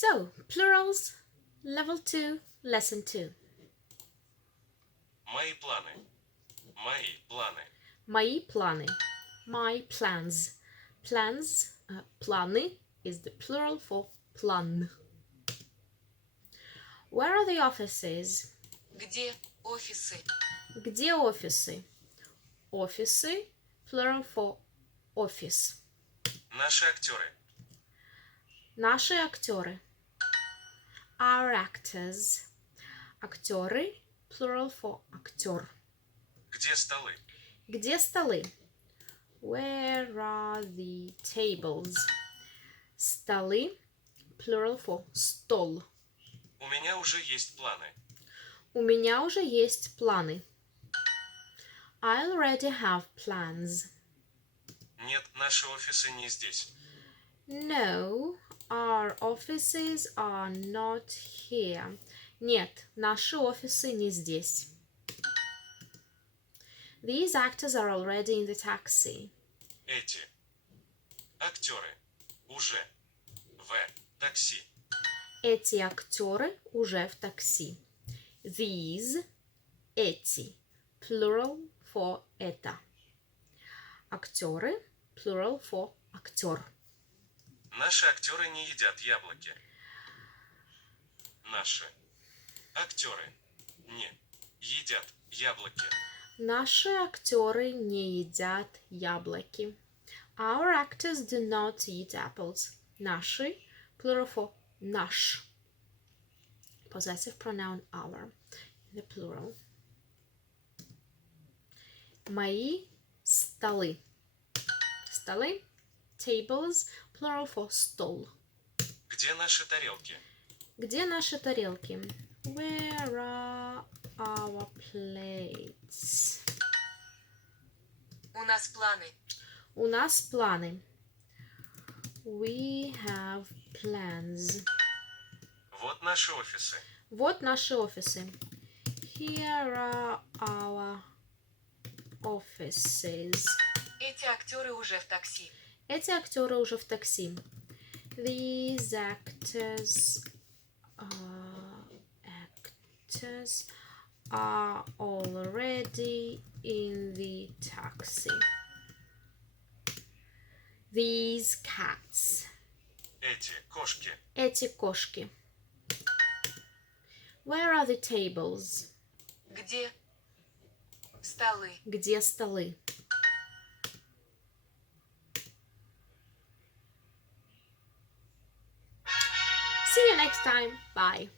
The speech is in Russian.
So, plurals, level 2, lesson 2. Мои планы. Мои планы. Мои планы. My plans. Plans, планы is the plural for plan. Where are the offices? Где офисы? Где офисы? Офисы, plural for office. Наши актеры. Наши актеры. Our actors. Актеры, plural for актер. Где столы? Где столы? Where are the tables? Столы, plural for стол. У меня уже есть планы. У меня уже есть планы. I already have plans. Нет, наши офисы не здесь. No, our offices are not here. Нет, наши офисы не здесь. These actors are already in the taxi. Эти актеры уже в такси. Эти актеры уже в такси. These, эти, plural for это. Актеры, plural for актер. Наши актеры не едят яблоки. Наши актеры не едят яблоки. Наши актеры не едят яблоки. Our actors do not eat apples. Наши, plural for наш. Possessive pronoun our, the plural. Мои столы. Столы, tables, plural for стол. Где наши тарелки? Где наши тарелки? Where are our plates? У нас планы. У нас планы. We have plans. Вот наши офисы. Вот наши офисы. Here are our offices. Эти актеры уже в такси. Эти актеры уже в такси. These actors are already in the taxi. These cats. Эти кошки. Эти кошки. Where are the tables? Где столы? Где столы? See you next time. Bye.